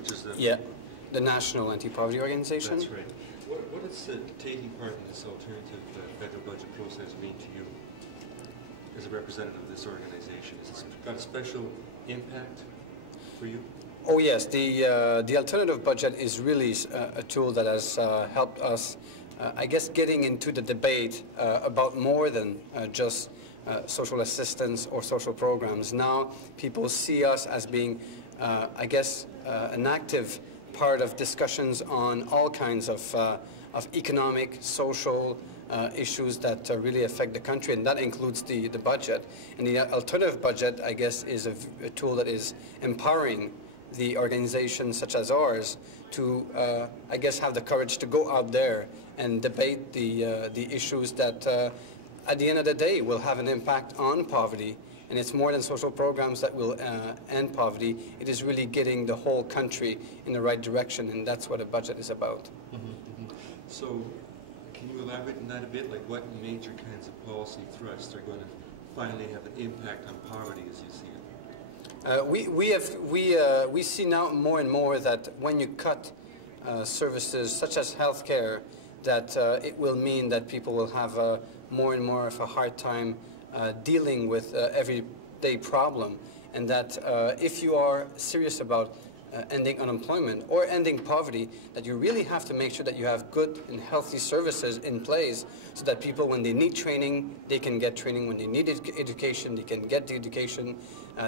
which is the... Yeah, the National Anti-Poverty Organization. That's right. What does taking part in this alternative federal budget process mean to you as a representative of this organization? Has it got a special impact for you? Oh yes, the alternative budget is really a tool that has helped us, I guess, getting into the debate about more than just social assistance or social programs. Now people see us as being, I guess, an active part of discussions on all kinds of economic, social issues that really affect the country, and that includes the budget. And the alternative budget, I guess, is a tool that is empowering the organizations such as ours to, I guess, have the courage to go out there and debate the issues that, at the end of the day, will have an impact on poverty. And it's more than social programs that will end poverty. It is really getting the whole country in the right direction, and that's what a budget is about. So, can you elaborate on that a bit? Like, what major kinds of policy thrusts are going to finally have an impact on poverty as you see it? We see now more and more that when you cut services such as healthcare, that it will mean that people will have more and more of a hard time dealing with everyday problem, and that if you are serious about ending unemployment or ending poverty, that you really have to make sure that you have good and healthy services in place so that people, when they need training, they can get training. When they need education, they can get the education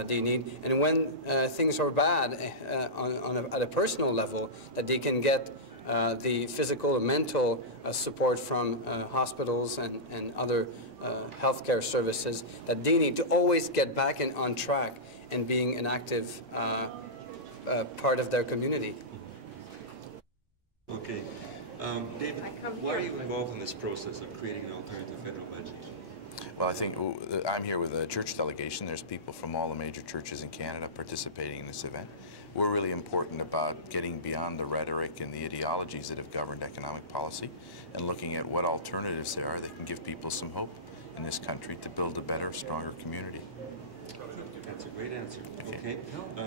they need. And when things are bad at a personal level, that they can get the physical and mental support from hospitals and other healthcare services, that they need to always get back on track and being an active part of their community. Okay. David, why are you involved in this process of creating an alternative federal budget? Well, I think I'm here with a church delegation. There's people from all the major churches in Canada participating in this event. We're really important about getting beyond the rhetoric and the ideologies that have governed economic policy and looking at what alternatives there are that can give people some hope in this country to build a better, stronger community. That's a great answer. Okay.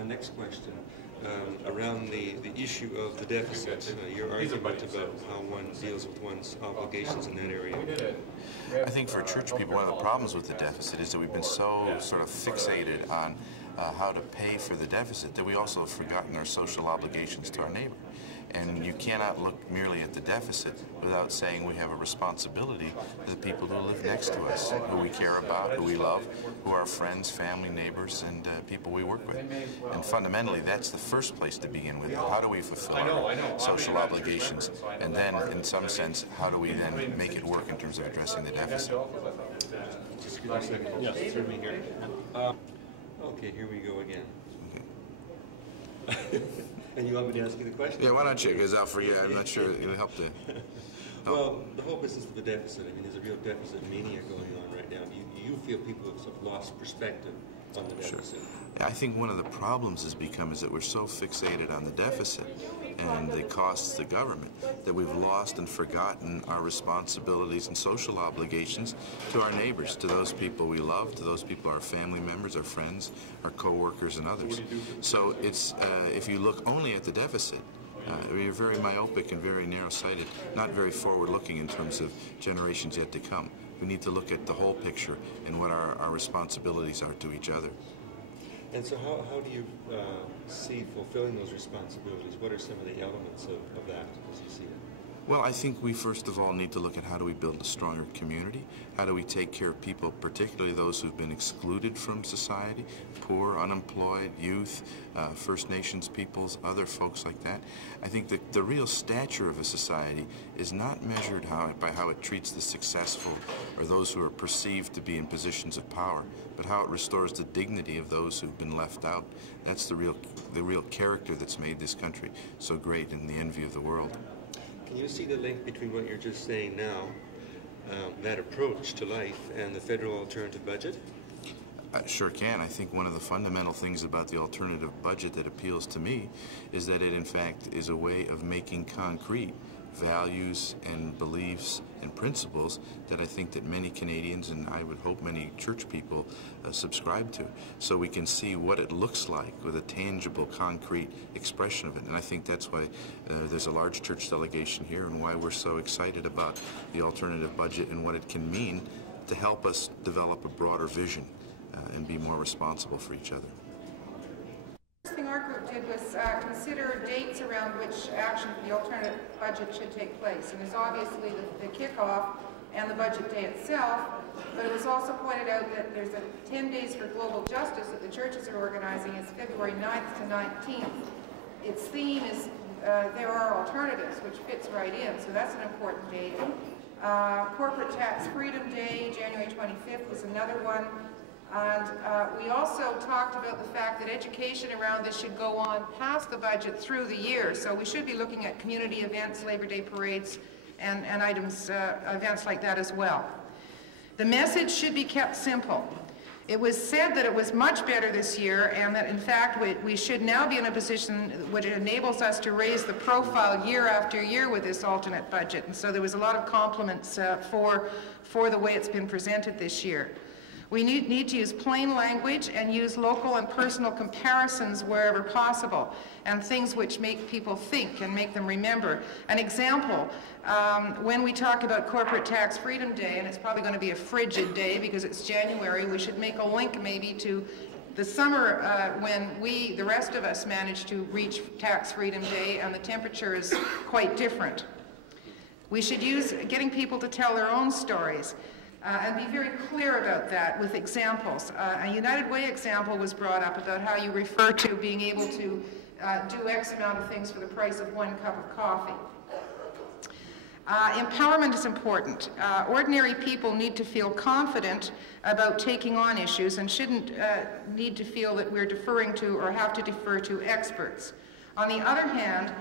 Next question. Around the issue of the deficit, your argument about how one deals with one's obligations in that area. I think for church people, one of the problems with the deficit is that we've been so sort of fixated on how to pay for the deficit that we also have forgotten our social obligations to our neighbor. And you cannot look merely at the deficit without saying we have a responsibility to the people who live next to us, who we care about, who we love, who are friends, family, neighbors, and people we work with. And fundamentally, that's the first place to begin with. How do we fulfill our social obligations? And then, in some sense, how do we then make it work in terms of addressing the deficit? Just give me a second. Yes. Through me here. Okay, here we go again. And you want me to ask you the question? Yeah, why don't you? Because I'll forget. I'm not sure it'll help to... Well, the whole business of the deficit, I mean, there's a real deficit mania going on right now. You feel people have sort of lost perspective on the deficit. Sure. I think one of the problems has become is that we're so fixated on the deficit and the costs to government that we've lost and forgotten our responsibilities and social obligations to our neighbors, to those people we love, to those people, our family members, our friends, our co-workers and others. So it's, if you look only at the deficit, you're very myopic and very narrow-sighted, not very forward-looking in terms of generations yet to come. We need to look at the whole picture and what our responsibilities are to each other. And so how do you see fulfilling those responsibilities? What are some of the elements of that as you see it? Well, I think we first of all need to look at how do we build a stronger community? How do we take care of people, particularly those who've been excluded from society, poor, unemployed, youth, First Nations peoples, other folks like that? I think that the real stature of a society is not measured by how it treats the successful or those who are perceived to be in positions of power, but how it restores the dignity of those who've been left out. That's the real character that's made this country so great and the envy of the world. Can you see the link between what you're just saying now, that approach to life, and the federal alternative budget? I sure can. I think one of the fundamental things about the alternative budget that appeals to me is that it, in fact, is a way of making concrete values and beliefs and principles that I think that many Canadians, and I would hope many church people, subscribe to, so we can see what it looks like with a tangible, concrete expression of it. And I think that's why there's a large church delegation here, and why we're so excited about the alternative budget and what it can mean to help us develop a broader vision and be more responsible for each other. The first thing our group did was consider dates around which action for the alternative budget should take place. And there's obviously the kickoff and the budget day itself, but it was also pointed out that there's a 10 days for global justice that the churches are organizing. It's February 9th to 19th. Its theme is there are alternatives, which fits right in, so that's an important date. Corporate Tax Freedom Day, January 25th, was another one. And we also talked about the fact that education around this should go on past the budget through the year. So we should be looking at community events, Labor Day parades, and events like that as well. The message should be kept simple. It was said that it was much better this year, and that in fact we should now be in a position which enables us to raise the profile year after year with this alternate budget. And so there was a lot of compliments for the way it's been presented this year. We need to use plain language and use local and personal comparisons wherever possible, and things which make people think and make them remember. An example, when we talk about Corporate Tax Freedom Day, and it's probably going to be a frigid day because it's January, we should make a link maybe to the summer when the rest of us, managed to reach Tax Freedom Day and the temperature is quite different. We should use getting people to tell their own stories. And be very clear about that with examples. A United Way example was brought up about how you refer to being able to do X amount of things for the price of 1 cup of coffee. Empowerment is important. Ordinary people need to feel confident about taking on issues and shouldn't need to feel that we're deferring to or have to defer to experts. On the other hand,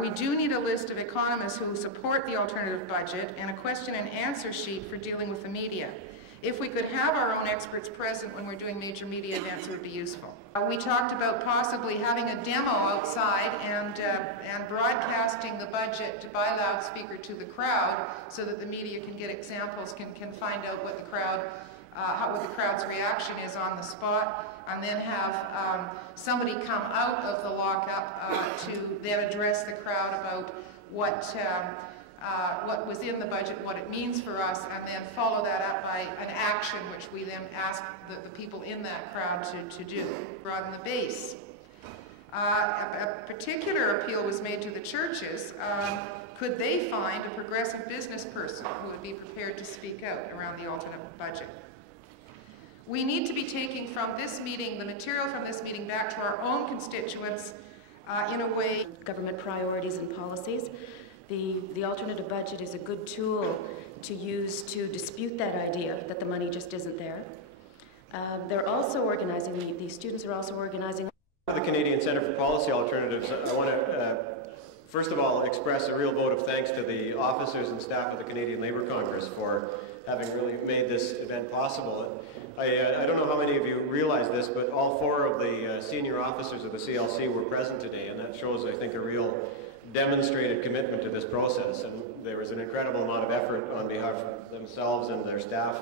we do need a list of economists who support the alternative budget and a question and answer sheet for dealing with the media. If we could have our own experts present when we're doing major media events, it would be useful. We talked about possibly having a demo outside and broadcasting the budget by loudspeaker to the crowd so that the media can get examples, can find out what the crowd's reaction is on the spot, and then have somebody come out of the lockup to then address the crowd about what was in the budget, what it means for us, and then follow that up by an action which we then ask the people in that crowd to do. Broaden the base. A particular appeal was made to the churches. Could they find a progressive business person who would be prepared to speak out around the alternate budget? We need to be taking from this meeting, the material from this meeting, back to our own constituents in a way. Government priorities and policies. The alternative budget is a good tool to use to dispute that idea that the money just isn't there. They're also organizing, the students are also organizing. The Canadian Centre for Policy Alternatives, I want to first of all express a real vote of thanks to the officers and staff of the Canadian Labour Congress for having really made this event possible. I don't know how many of you realize this, but all 4 of the senior officers of the CLC were present today, and that shows, I think, a real demonstrated commitment to this process. And there was an incredible amount of effort on behalf of themselves and their staff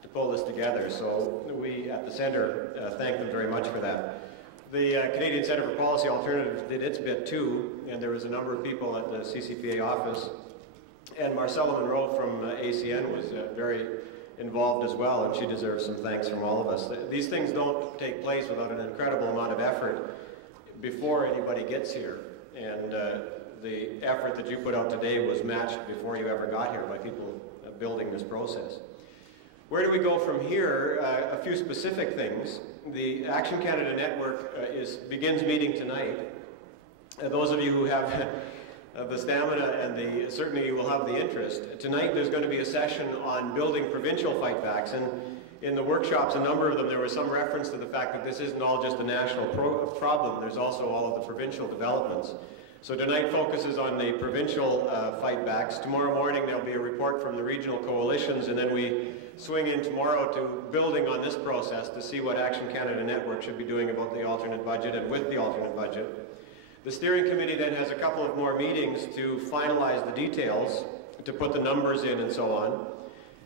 to pull this together. So we at the Centre thank them very much for that. The Canadian Centre for Policy Alternatives did its bit too, and there was a number of people at the CCPA office. And Marcella Monroe from ACN was very involved as well, and she deserves some thanks from all of us. These things don't take place without an incredible amount of effort before anybody gets here. And the effort that you put out today was matched before you ever got here by people building this process. Where do we go from here? A few specific things. The Action Canada Network begins meeting tonight. Those of you who have the stamina and certainly you will have the interest. Tonight there's going to be a session on building provincial fightbacks, and in the workshops, a number of them, there was some reference to the fact that this isn't all just a national problem, there's also all of the provincial developments. So tonight focuses on the provincial fightbacks. Tomorrow morning there'll be a report from the regional coalitions, and then we swing in tomorrow to building on this process to see what Action Canada Network should be doing about the alternate budget and with the alternate budget. The steering committee then has a couple of more meetings to finalize the details, to put the numbers in and so on.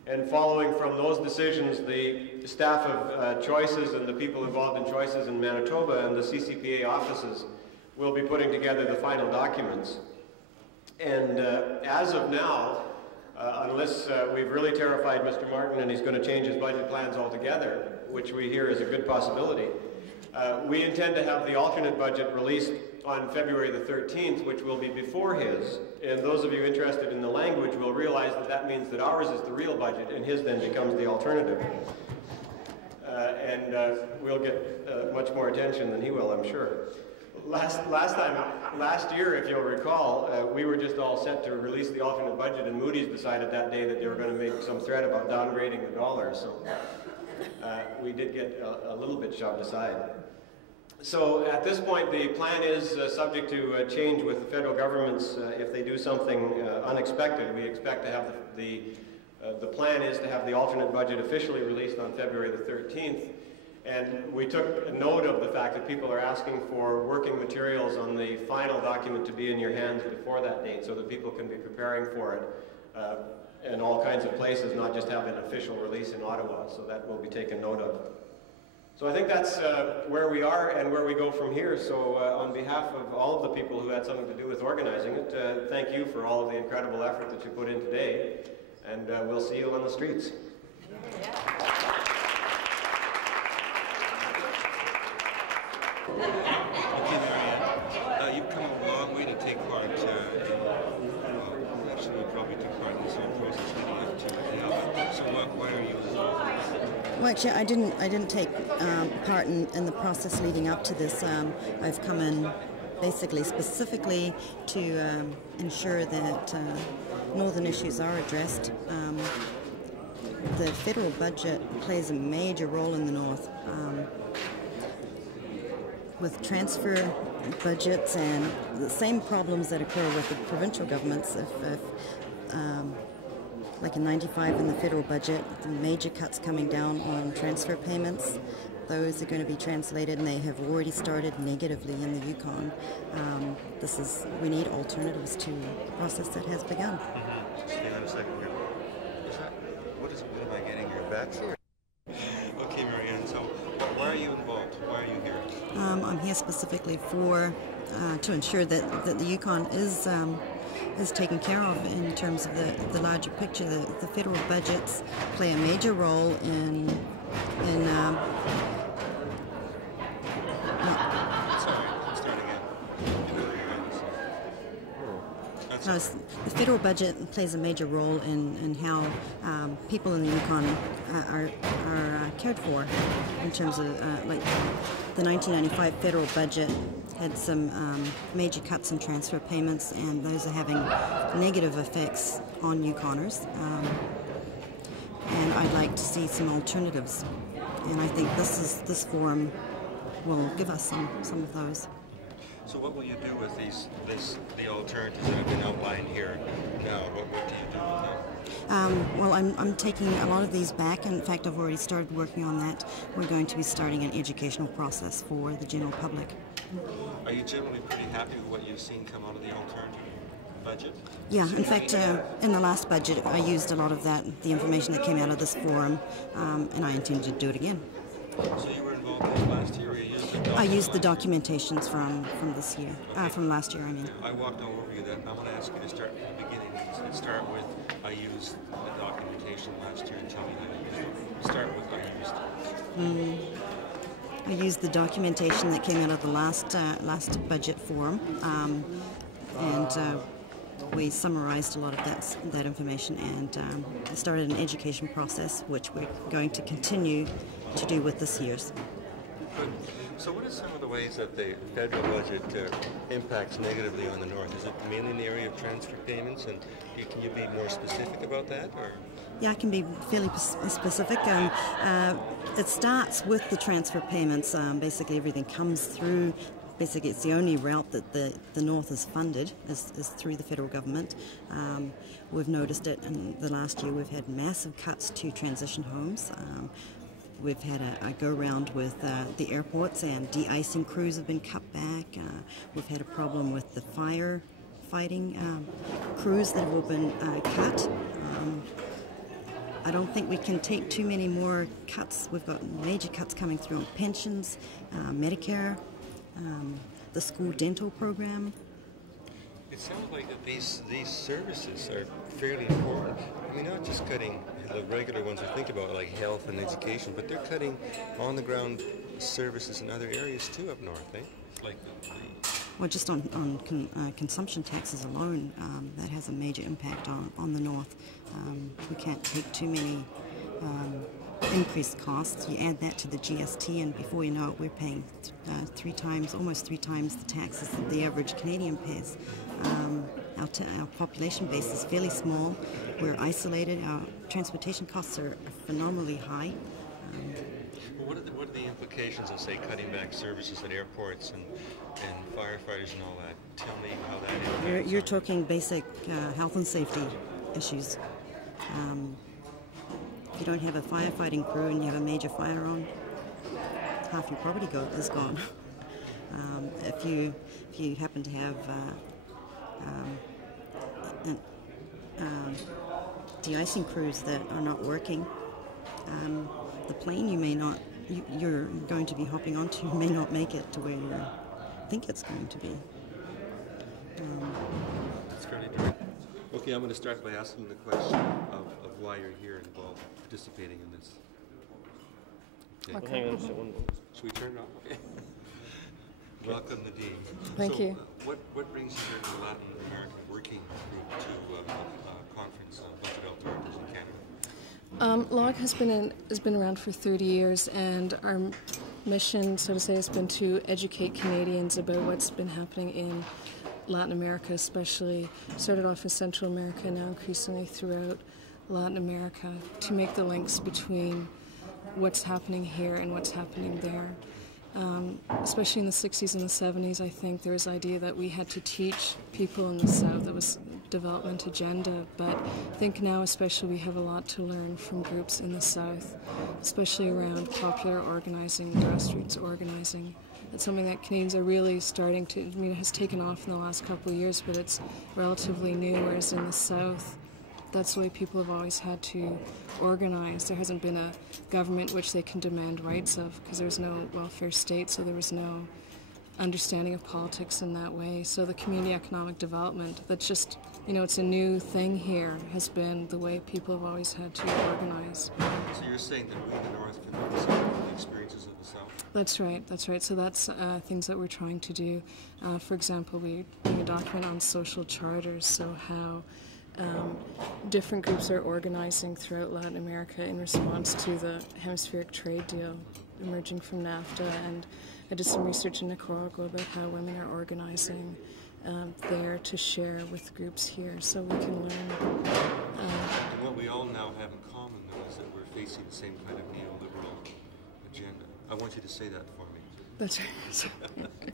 And following from those decisions, the staff of Choices and the people involved in Choices in Manitoba and the CCPA offices will be putting together the final documents. And as of now, unless we've really terrified Mr. Martin and he's going to change his budget plans altogether, which we hear is a good possibility, we intend to have the alternate budget released on February the 13th, which will be before his. And those of you interested in the language will realize that that means that ours is the real budget and his then becomes the alternative. And we'll get much more attention than he will, I'm sure. Last year, if you'll recall, we were just all set to release the alternate budget, and Moody's decided that day that they were going to make some threat about downgrading the dollar. So we did get a little bit shoved aside. So at this point, the plan is subject to change with the federal governments. If they do something unexpected, we expect to have the plan is to have the alternate budget officially released on February the 13th. And we took note of the fact that people are asking for working materials on the final document to be in your hands before that date so that people can be preparing for it in all kinds of places, not just have an official release in Ottawa. So that will be taken note of. So I think that's where we are and where we go from here. So on behalf of all of the people who had something to do with organizing it, thank you for all of the incredible effort that you put in today. And we'll see you on the streets. Okay, Marianne, you've come a long way to take part actually you probably took part in this whole process leading up to it now. So why are you involved? Well, actually, I didn't take part in the process leading up to this. I've come in basically specifically to ensure that northern issues are addressed. The federal budget plays a major role in the north. With transfer budgets and the same problems that occur with the provincial governments. If like in '95 in the federal budget, the major cuts coming down on transfer payments, those are going to be translated, and they have already started negatively in the Yukon. We need alternatives to the process that has begun. Hang on a second here. What am I getting here? Bachelor? Okay, Marianne, so why are you involved? Why are you here? I'm here specifically for to ensure that the Yukon is taken care of in terms of the larger picture. The federal budgets play a major role in the federal budget plays a major role in how people in the Yukon are cared for in terms of like the 1995 federal budget had some major cuts in transfer payments, and those are having negative effects on Yukoners. And I'd like to see some alternatives, and I think this forum will give us some of those. So what will you do with the alternatives that have been outlined here now? What do you do with them? Well, I'm taking a lot of these back. In fact, I've already started working on that. We're going to be starting an educational process for the general public. Are you generally pretty happy with what you've seen come out of the alternative budget? Yeah, in fact, in the last budget, I used a lot of the information that came out of this forum, and I intend to do it again. So you were involved in this last year, or you used the I used the documentations from this year, from last year, I mean. I walked all over you then. I want to ask you to start from the beginning. And start with, I used the documentation last year, and tell me how you used it. Start with, I used. I used the documentation that came out of the last budget forum, and we summarized a lot of that information, and started an education process, which we're going to continue to do with this year's. Good. So what are some of the ways that the federal budget impacts negatively on the north? Is it mainly in the area of transfer payments, and can you be more specific about that? Or? Yeah, I can be fairly specific. It starts with the transfer payments. Basically, everything comes through. Basically, it's the only route that the North is funded is through the federal government. We've noticed it in the last year. We've had massive cuts to transition homes. we've had a go-round with the airports, and de-icing crews have been cut back. We've had a problem with the firefighting crews that have been cut. I don't think we can take too many more cuts. We've got major cuts coming through on pensions, Medicare, the school dental program. It sounds like that these services are fairly important. I mean, not just cutting the regular ones we think about, like health and education, but they're cutting on-the-ground services in other areas too up north, eh? Like well, just on consumption taxes alone, that has a major impact on the north. We can't take too many increased costs. You add that to the GST, and before you know it, we're paying almost three times the taxes that the average Canadian pays. Our population base is fairly small. We're isolated. Our transportation costs are phenomenally high. What are the implications of, say, cutting back services at airports and firefighters and all that? Tell me how that impacts. You're talking basic health and safety issues. If you don't have a firefighting crew and you have a major fire on, half your property is gone. If you happen to have de-icing crews that are not working, the plane you're going to be hopping onto may not make it to where you think it's going to be. That's fairly direct. Okay, I'm going to start by asking the question of why you're here involved, participating in this. Okay. Hang on. Should we turn it off? Okay. Welcome, Nadine. Thank you. What brings you here to the Latin American Working Group to a conference on budget alternatives in Canada? LOG has been around for 30 years, and our mission, so to say, has been to educate Canadians about what's been happening in Latin America, especially started off in Central America, now increasingly throughout Latin America, to make the links between what's happening here and what's happening there. Especially in the 60s and the 70s, I think there was the idea that we had to teach people in the South. That was development agenda, but I think now especially we have a lot to learn from groups in the South, especially around popular organizing, grassroots organizing. It's something that Canadians are really starting to, I mean, it has taken off in the last couple of years, but it's relatively new, whereas in the South, that's the way people have always had to organize. There hasn't been a government which they can demand rights of, because there's no welfare state, so there was no understanding of politics in that way. So the community economic development, that's just, it's a new thing here, has been the way people have always had to organize. So you're saying that we in the North can learn some from the experiences of the South? That's right. So that's things that we're trying to do. For example, we're doing a document on social charters, so how different groups are organizing throughout Latin America in response to the hemispheric trade deal emerging from NAFTA. And I did some research in Nicaragua about how women are organizing there to share with groups here, so we can learn. And what we all now have in common, though, is that we're facing the same kind of neoliberal agenda. I want you to say that for me. That's right.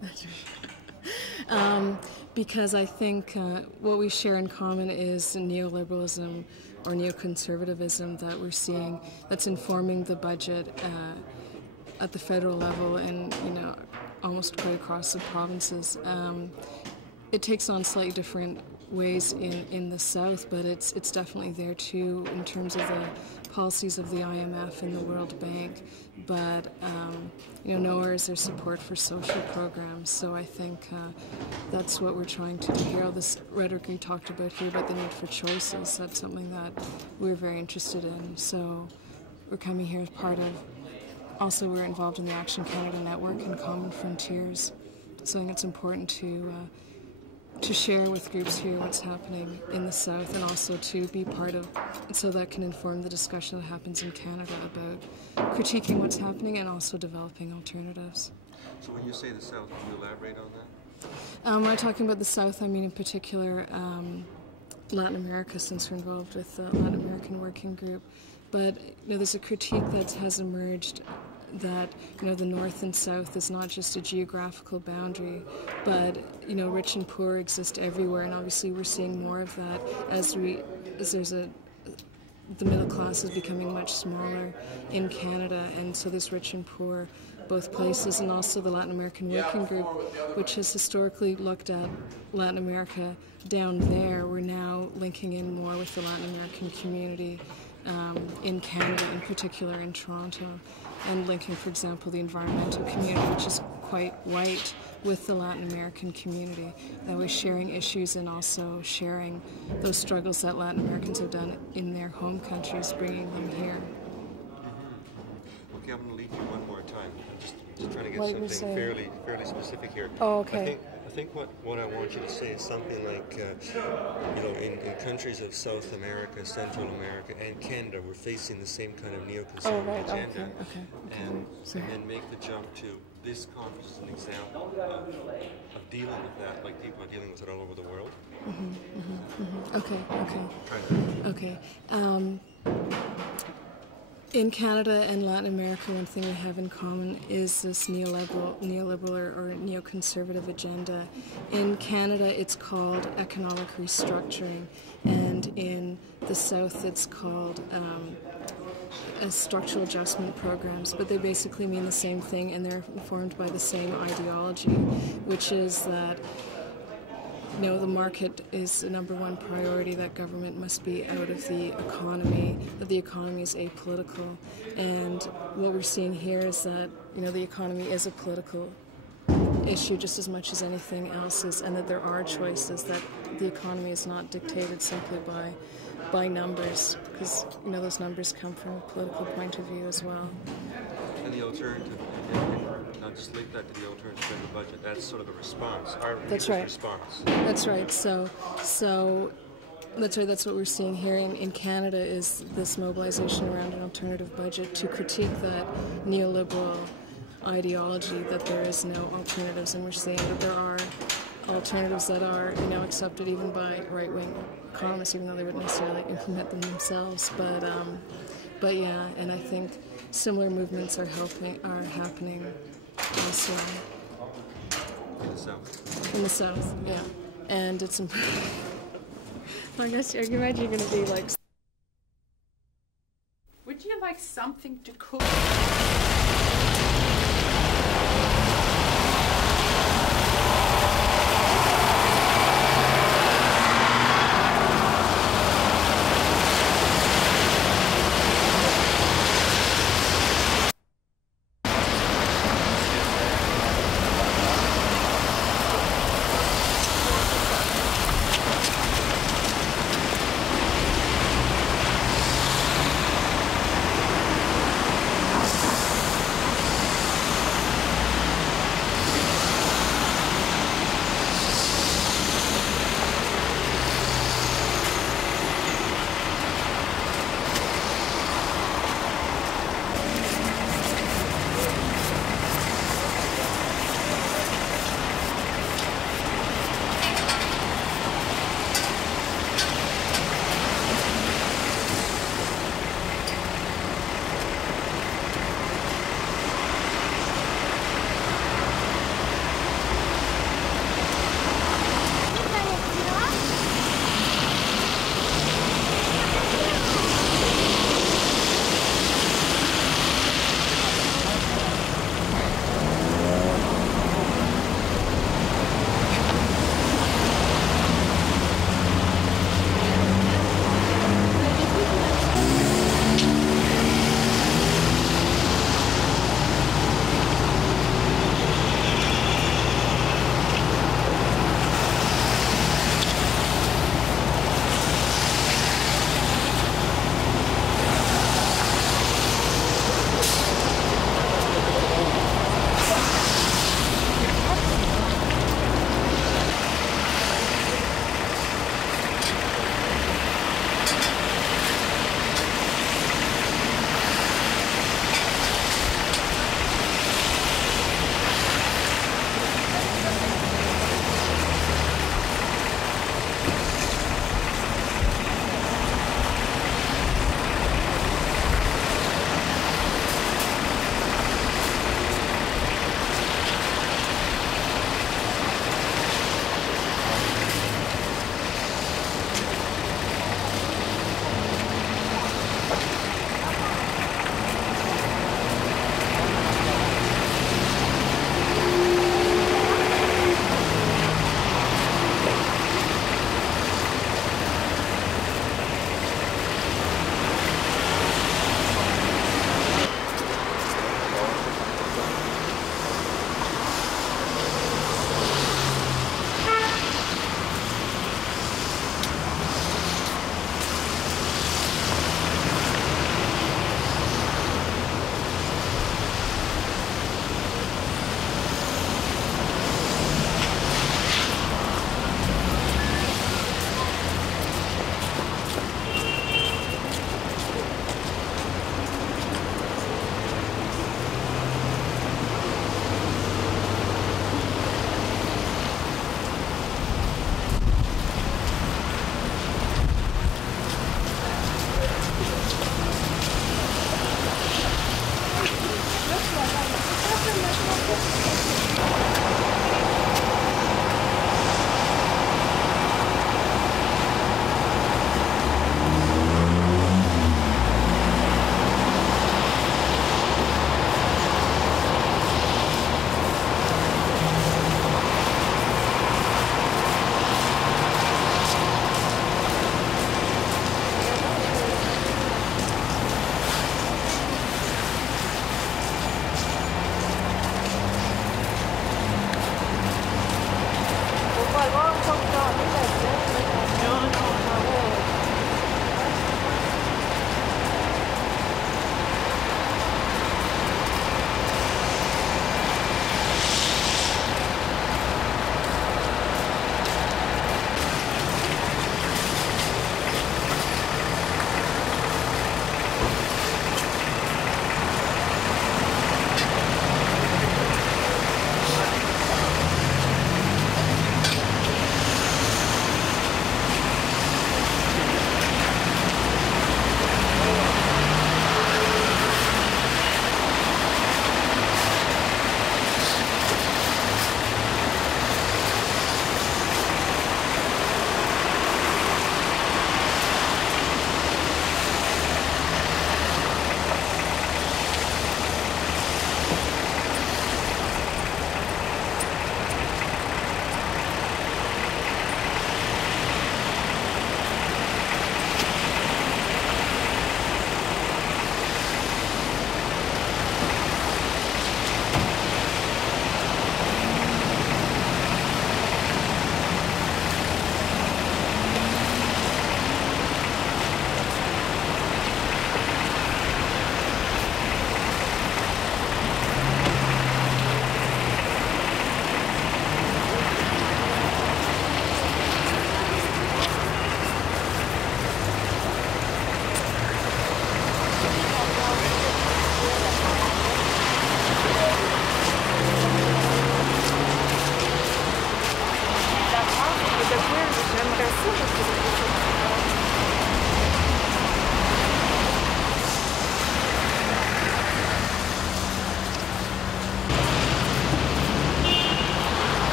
That's right. Because I think what we share in common is neoliberalism or neoconservatism that we're seeing that's informing the budget at the federal level and almost quite across the provinces. It takes on slightly different ways in the South, but it's definitely there too in terms of the policies of the IMF and the World Bank. But nowhere is there support for social programs. So I think that's what we're trying to do here. All this rhetoric we talked about here about the need for choices, that's something that we're very interested in. So we're coming here as part of. Also, we're involved in the Action Canada Network and Common Frontiers. So I think it's important to share with groups here what's happening in the South, and also to be part of, so that can inform the discussion that happens in Canada about critiquing what's happening and also developing alternatives. So when you say the South, can you elaborate on that? When I'm talking about the South, I mean in particular Latin America, since we're involved with the Latin American Working Group. But there's a critique that has emerged that the North and South is not just a geographical boundary, but rich and poor exist everywhere, and obviously we're seeing more of that as there's a the middle class is becoming much smaller in Canada, and so there's rich and poor both places, and also the Latin American Working Group, which has historically looked at Latin America down there. We're now linking in more with the Latin American community in Canada, in particular in Toronto, and linking, for example, the environmental community, which is quite white, with the Latin American community. That way sharing issues and also sharing those struggles that Latin Americans have done in their home countries, bringing them here. Okay, I'm going to lead you one more time. I'm just trying to get something fairly specific here. Oh, okay. I think what I want you to say is something like, in countries of South America, Central America, and Canada, we're facing the same kind of neoconservative agenda. Okay. And then make the jump to this conference as an example of dealing with that, like people are dealing with it all over the world. Okay. In Canada and Latin America, one thing we have in common is this neoliberal or neoconservative agenda. In Canada, it's called economic restructuring, and in the South, it's called structural adjustment programs. But they basically mean the same thing, and they're informed by the same ideology, which is that the market is the number one priority, that government must be out of the economy, that the economy is apolitical. And what we're seeing here is that, the economy is a political issue just as much as anything else is, and that there are choices, that the economy is not dictated simply by numbers, because, those numbers come from a political point of view as well. And the alternative, not just link that to the alternative federal budget, that's sort of a response. That's right. Response. That's right. So that's right. That's what we're seeing here in Canada, is this mobilization around an alternative budget to critique that neoliberal ideology, that there is no alternatives, and we're seeing that there are alternatives that are accepted even by right-wing economists, even though they wouldn't necessarily implement them themselves. But yeah, and I think similar movements are happening elsewhere. In the South. In the South, yeah. And it's I guess I can imagine you're going to be like... Would you like something to cook?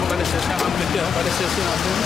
pada sesi yang akan